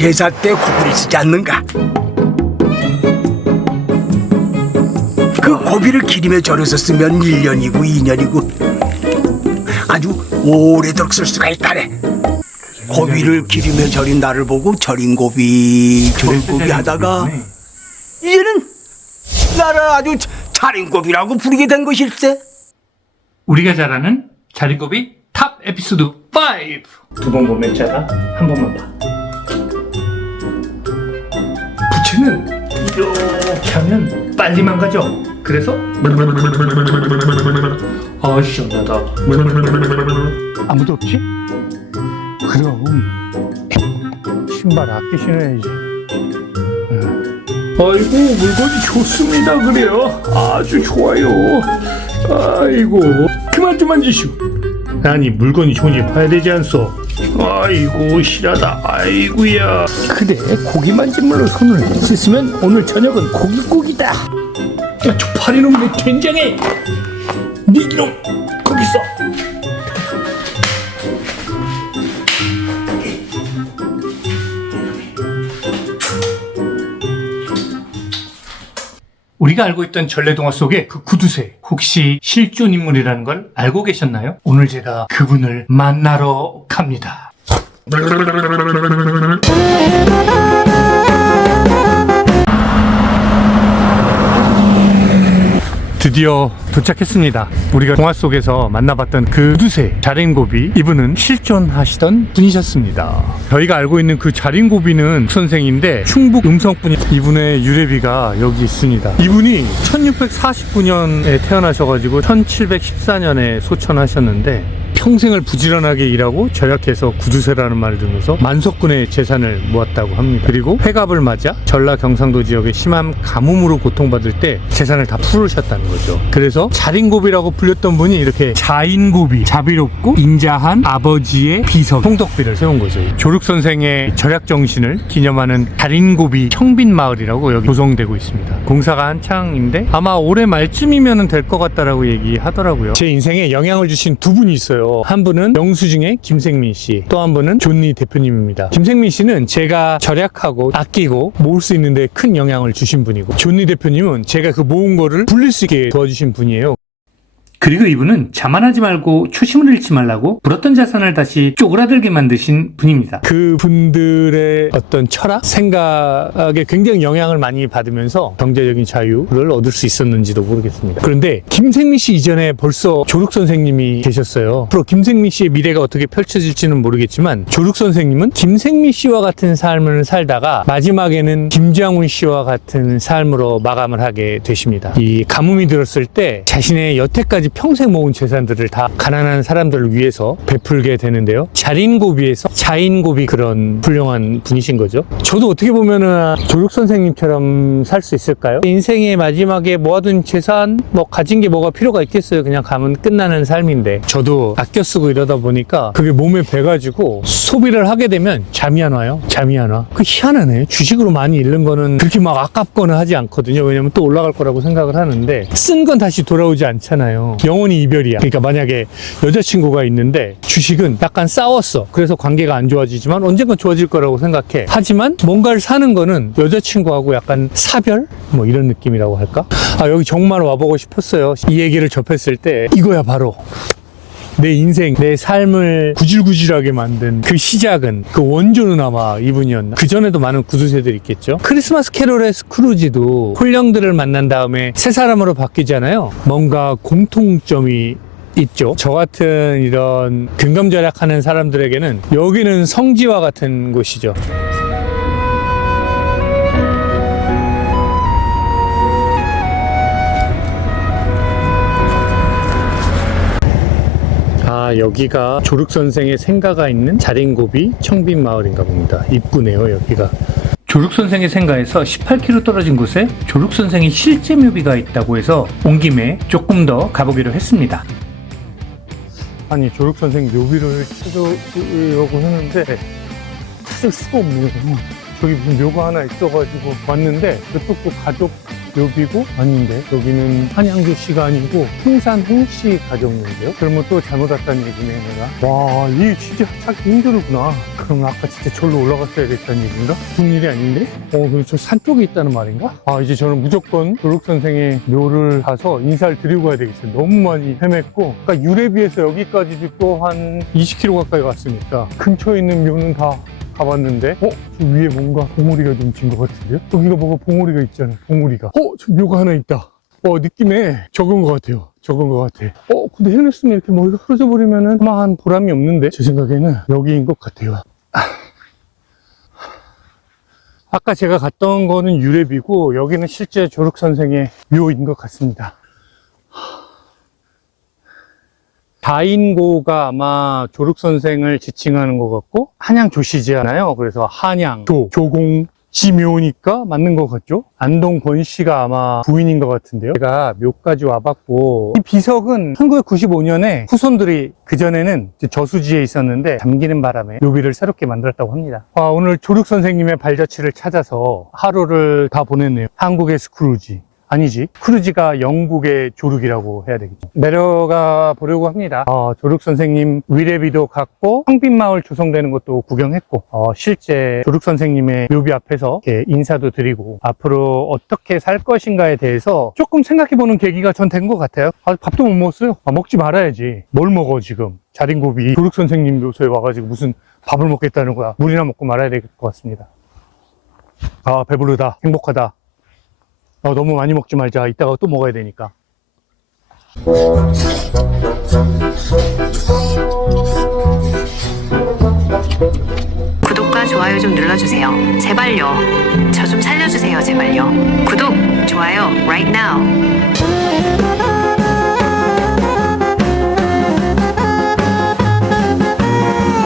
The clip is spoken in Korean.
제사 때 고비를 쓰지 않는가? 그 고비를 기름에 절여서 쓰면 1년이고 2년이고 아주 오래도록 쓸 수가 있다네. 고비를 기름에 절인 나를 보고 절인 고비 절인 고비 하다가 이제는 나를 아주 자린 고비라고 부르게 된 것일세. 우리가 잘 아는 자린고비 탑 에피소드 5. 두 번 보면 짜다, 한 번만 봐. 부채는 이렇게 하면 빨리 망가져. 그래서 아 시원하다. 아무도 없지? 그럼 신발 아껴 신어야지. 아이고 물건이 좋습니다. 그래요. 아주 좋아요. 아이고 그만 좀 만지시오. 아니 물건이 좋은지 봐야 되지 않소. 아이고 실하다. 아이고야. 그래 고기 만진 물로 손을 씻으면 오늘 저녁은 고기국이다. 야, 저 파리놈 내 된장에 네 이놈 거기 있어. 우리가 알고 있던 전래동화 속의 그 구두쇠, 혹시 실존 인물이라는 걸 알고 계셨나요? 오늘 제가 그분을 만나러 갑니다. 드디어 도착했습니다. 우리가 동화 속에서 만나봤던 그 구두쇠 자린고비, 이분은 실존하시던 분이셨습니다. 저희가 알고 있는 그 자린고비는 선생인데 충북 음성분이, 이분의 유래비가 여기 있습니다. 이분이 1649년에 태어나셔가지고 1714년에 소천하셨는데 평생을 부지런하게 일하고 절약해서 구두쇠라는 말을 들으면서 만석군의 재산을 모았다고 합니다. 그리고 회갑을 맞아 전라 경상도 지역의 심한 가뭄으로 고통받을 때 재산을 다 풀으셨다는 거죠. 그래서 자린고비라고 불렸던 분이 이렇게 자인고비, 자비롭고 인자한 아버지의 비석 홍덕비를 세운 거죠. 조륵 선생의 절약 정신을 기념하는 자린고비 형빈마을이라고 여기 조성되고 있습니다. 공사가 한창인데 아마 올해 말쯤이면 될 것 같다라고 얘기하더라고요. 제 인생에 영향을 주신 두 분이 있어요. 한 분은 영수증의 김생민 씨, 또 한 분은 존니 대표님입니다. 김생민 씨는 제가 절약하고 아끼고 모을 수 있는데 큰 영향을 주신 분이고, 존니 대표님은 제가 그 모은 거를 불릴 수 있게 도와주신 분이에요. 그리고 이분은 자만하지 말고 초심을 잃지 말라고 불었던 자산을 다시 쪼그라들게 만드신 분입니다. 그 분들의 어떤 철학, 생각에 굉장히 영향을 많이 받으면서 경제적인 자유를 얻을 수 있었는지도 모르겠습니다. 그런데 김생민 씨 이전에 벌써 조륵 선생님이 계셨어요. 앞으로 김생민 씨의 미래가 어떻게 펼쳐질지는 모르겠지만 조륵 선생님은 김생민 씨와 같은 삶을 살다가 마지막에는 김장훈 씨와 같은 삶으로 마감을 하게 되십니다. 이 가뭄이 들었을 때 자신의 여태까지 평생 모은 재산들을 다 가난한 사람들을 위해서 베풀게 되는데요. 자린고비에서 자인고비, 그런 훌륭한 분이신 거죠. 저도 어떻게 보면은 조륵 선생님처럼 살 수 있을까요? 인생의 마지막에 모아둔 재산, 뭐 가진 게 뭐가 필요가 있겠어요. 그냥 가면 끝나는 삶인데, 저도 아껴 쓰고 이러다 보니까 그게 몸에 배가지고 소비를 하게 되면 잠이 안 와요. 잠이 안 와. 그 희한하네. 주식으로 많이 잃는 거는 그렇게 막 아깝거나 하지 않거든요. 왜냐면 또 올라갈 거라고 생각을 하는데 쓴 건 다시 돌아오지 않잖아요. 영원히 이별이야. 그러니까 만약에 여자친구가 있는데 주식은 약간 싸웠어. 그래서 관계가 안 좋아지지만 언젠간 좋아질 거라고 생각해. 하지만 뭔가를 사는 거는 여자친구하고 약간 사별? 뭐 이런 느낌이라고 할까? 아, 여기 정말 와보고 싶었어요. 이 얘기를 접했을 때 이거야 바로 내 인생, 내 삶을 구질구질하게 만든 그 시작은, 그 원조는 아마 이분이었나. 그 전에도 많은 구두쇠들이 있겠죠. 크리스마스 캐롤의 스크루지도 홀령들을 만난 다음에 새 사람으로 바뀌잖아요. 뭔가 공통점이 있죠. 저 같은 이런 근검절약하는 사람들에게는 여기는 성지와 같은 곳이죠. 여기가 조륵 선생의 생가가 있는 자린고비 청빈마을인가 봅니다. 입구네요, 여기가. 조륵 선생의 생가에서 18km 떨어진 곳에 조륵 선생의 실제 묘비가 있다고 해서 온 김에 조금 더 가보기로 했습니다. 아니, 조륵 선생 묘비를 찾으려고 했는데 찾을 수가 없네요. 저기 무슨 묘가 하나 있어가지고 왔는데 그쪽도 가족 묘비고 아닌데 여기는 한양조씨가 아니고 풍산 홍씨 가정인데요. 그러면 또 잘못 왔다는 얘기네 내가. 와, 이게 진짜 찾기 힘들구나. 그럼 아까 진짜 절로 올라갔어야 됐다는 얘기인가? 그런 일이 아닌데? 그럼 저 산 쪽에 있다는 말인가? 아, 이제 저는 무조건 조륵선생의 묘를 가서 인사를 드리고 가야 되겠어요. 너무 많이 헤맸고, 그러니까 유래비에서 여기까지도 또 한 20km 가까이 갔으니까 근처에 있는 묘는 다 가봤는데, 저 위에 뭔가 봉우리가 넘친 것 같은데요? 여기가 뭐가 봉우리가 있잖아요, 봉우리가. 저 묘가 하나 있다. 느낌에 적은 것 같아요. 적은 것 같아. 근데 해냈으면 이렇게 머리가 흐러져 버리면은 아마 한 보람이 없는데, 제 생각에는 여기인 것 같아요. 아까 제가 갔던 거는 유래비고, 여기는 실제 조륵선생의 묘인 것 같습니다. 다인고가 아마 조륵선생을 지칭하는 것 같고, 한양조씨잖아요. 그래서 한양, 조공, 지묘니까 맞는 것 같죠? 안동 권씨가 아마 부인인 것 같은데요. 제가 묘까지 와봤고, 이 비석은 1995년에 후손들이 그전에는 저수지에 있었는데 잠기는 바람에 묘비를 새롭게 만들었다고 합니다. 오늘 조륵선생님의 발자취를 찾아서 하루를 다 보냈네요. 한국의 스크루지. 아니지, 크루지가 영국의 조륵이라고 해야 되겠죠. 내려가 보려고 합니다. 조륵선생님 위례비도 갔고, 황빛마을 조성되는 것도 구경했고, 실제 조륵선생님의 묘비 앞에서 이렇게 인사도 드리고, 앞으로 어떻게 살 것인가에 대해서 조금 생각해보는 계기가 전 된 것 같아요. 밥도 못 먹었어요. 먹지 말아야지. 뭘 먹어 지금. 자린고비 조륵선생님 묘소에 와가지고 무슨 밥을 먹겠다는 거야. 물이나 먹고 말아야 될 것 같습니다. 배부르다. 행복하다. 너무 많이 먹지 말자. 이따가 또 먹어야 되니까. 구독과 좋아요 좀 눌러주세요. 제발요. 저 좀 살려주세요. 제발요. 구독, 좋아요, right now.